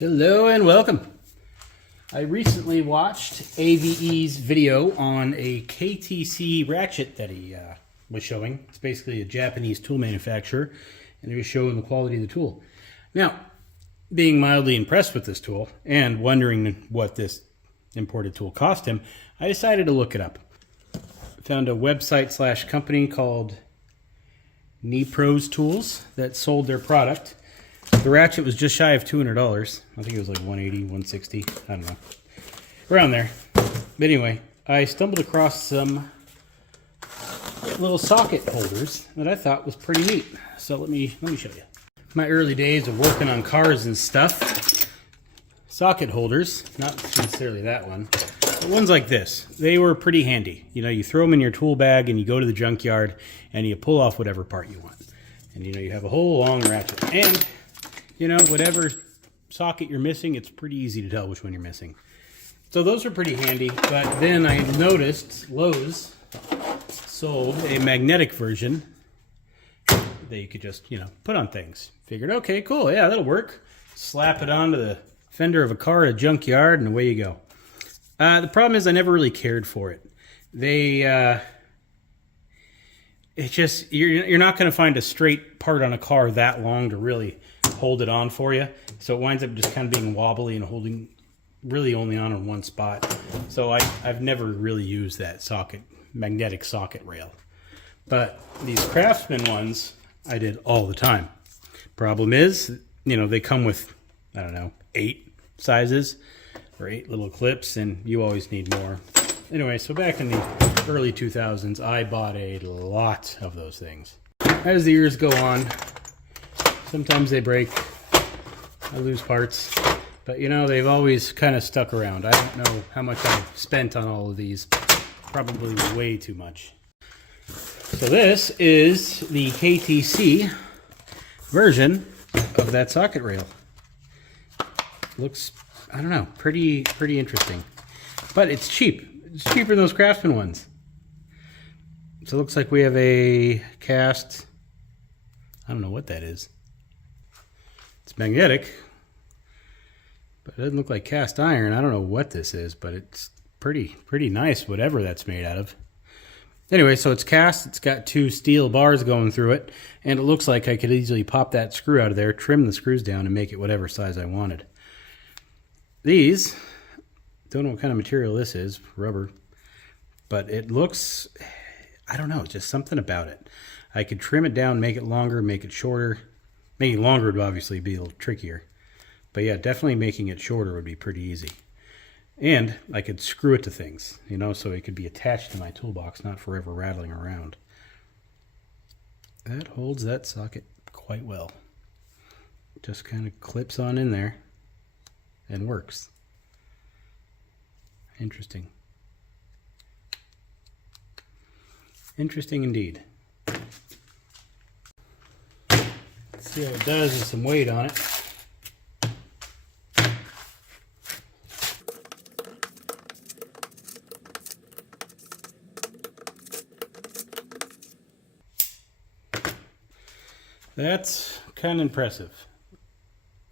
Hello and welcome. I recently watched AVE's video on a KTC ratchet that he was showing. It's basically a Japanese tool manufacturer, and he was showing the quality of the tool. Now, being mildly impressed with this tool and wondering what this imported tool cost him, I decided to look it up. I found a website / company called Nepros Tools that sold their product. The ratchet was just shy of $200. I think it was like $180, $160. I don't know. Around there. But anyway, I stumbled across some little socket holders that I thought was pretty neat. So let me show you. My early days of working on cars and stuff. Socket holders, not necessarily that one, but ones like this. They were pretty handy. You know, you throw them in your tool bag and you go to the junkyard and you pull off whatever part you want. And you know, you have a whole long ratchet. And you know, whatever socket you're missing, it's pretty easy to tell which one you're missing. So those are pretty handy, but then I noticed Lowe's sold a magnetic version that you could just, you know, put on things. Figured, okay, cool, yeah, that'll work. Slap it onto the fender of a car at a junkyard and away you go. The problem is I never really cared for it. It's just, you're not going to find a straight part on a car that long to really hold it on for you, so it winds up just kind of being wobbly and holding really only on in one spot. So I've never really used that magnetic socket rail, but these Craftsman ones I did all the time. Problem is, you know, they come with, I don't know, 8 sizes or 8 little clips, and you always need more. Anyway, so back in the early 2000s I bought a lot of those things. As the years go on, sometimes they break, I lose parts, but you know, they've always kind of stuck around. I don't know how much I've spent on all of these, probably way too much. So this is the KTC version of that socket rail. Looks, I don't know, pretty interesting. But it's cheap. It's cheaper than those Craftsman ones. So it looks like we have a cast, I don't know what that is. It's magnetic, but it doesn't look like cast iron. I don't know what this is, but it's pretty nice, whatever that's made out of. Anyway, so it's cast. It's got 2 steel bars going through it, and it looks like I could easily pop that screw out of there, trim the screws down, and make it whatever size I wanted. These, don't know what kind of material this is, rubber, but it looks, I don't know, just something about it. I could trim it down, make it longer, make it shorter. Making it longer would obviously be a little trickier. But yeah, definitely making it shorter would be pretty easy. And I could screw it to things, you know, so it could be attached to my toolbox, not forever rattling around. That holds that socket quite well. Just kind of clips on in there and works. Interesting. Interesting indeed. See how it does with some weight on it. That's kind of impressive.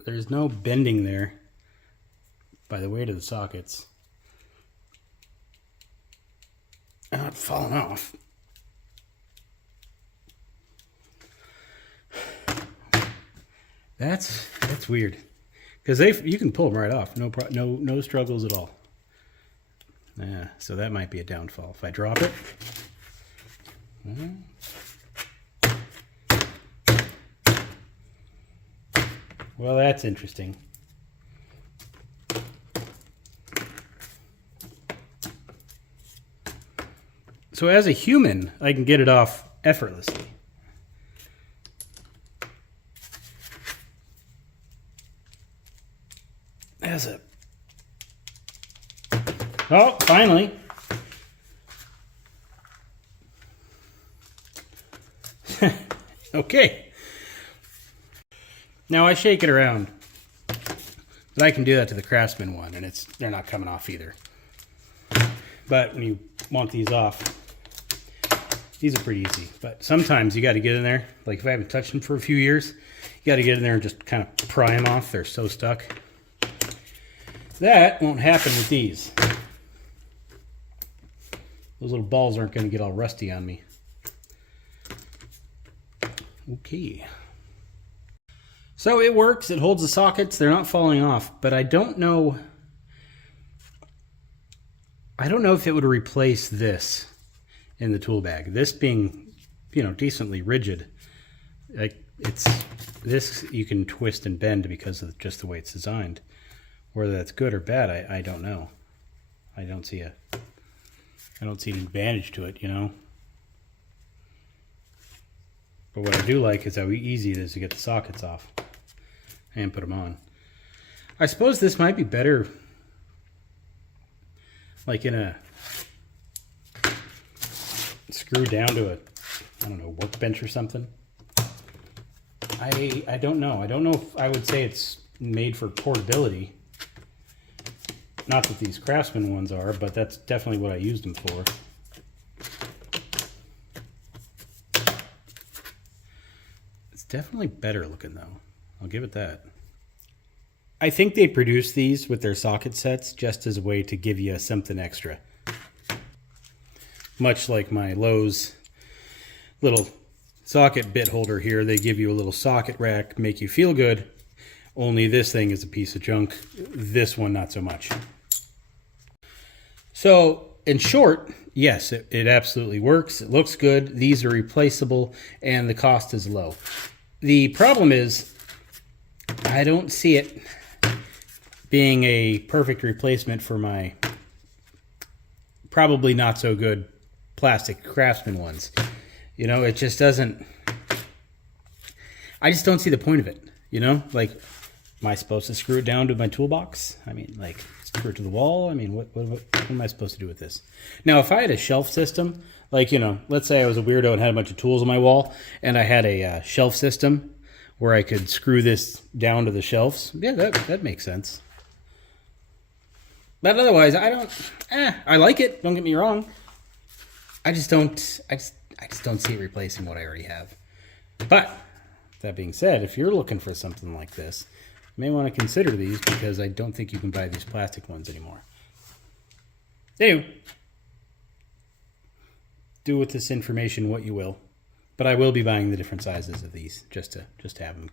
There's no bending there by the weight of the sockets. And not falling off. That's weird, because you can pull them right off, no struggles at all. Yeah, so that might be a downfall if I drop it. Well, that's interesting. So as a human, I can get it off effortlessly. Oh, finally. Okay. Now I shake it around, but I can do that to the Craftsman one, and they're not coming off either. But when you want these off, these are pretty easy. But sometimes you got to get in there. Like if I haven't touched them for a few years, you got to get in there and just kind of pry them off. They're so stuck. That won't happen with these. Those little balls aren't going to get all rusty on me. Okay. So it works. It holds the sockets. They're not falling off. But I don't know. I don't know if it would replace this in the tool bag. This being, you know, decently rigid. Like this you can twist and bend because of just the way it's designed. Whether that's good or bad, I don't know. I don't see an advantage to it, you know. But what I do like is how easy it is to get the sockets off and put them on. I suppose this might be better like in a screw down to a, I don't know, workbench or something. I don't know. I don't know if I would say it's made for portability. Not that these Craftsman ones are, but that's definitely what I used them for. It's definitely better looking though. I'll give it that. I think they produce these with their socket sets just as a way to give you something extra. Much like my Lowe's little socket bit holder here, they give you a little socket rack, make you feel good. Only this thing is a piece of junk. This one, not so much. So, in short, yes, it absolutely works. It looks good. These are replaceable, and the cost is low. The problem is, I don't see it being a perfect replacement for my probably not so good plastic Craftsman ones. You know, it just doesn't... I just don't see the point of it, you know? Like, am I supposed to screw it down to my toolbox? I mean, like, screw it to the wall? I mean, what am I supposed to do with this? Now, if I had a shelf system, like, you know, let's say I was a weirdo and had a bunch of tools on my wall, and I had a shelf system where I could screw this down to the shelves, yeah, that makes sense. But otherwise, I like it, don't get me wrong. I just don't see it replacing what I already have. But, that being said, if you're looking for something like this, you may want to consider these because I don't think you can buy these plastic ones anymore. Anyway, do with this information what you will. But I will be buying the different sizes of these just to have them.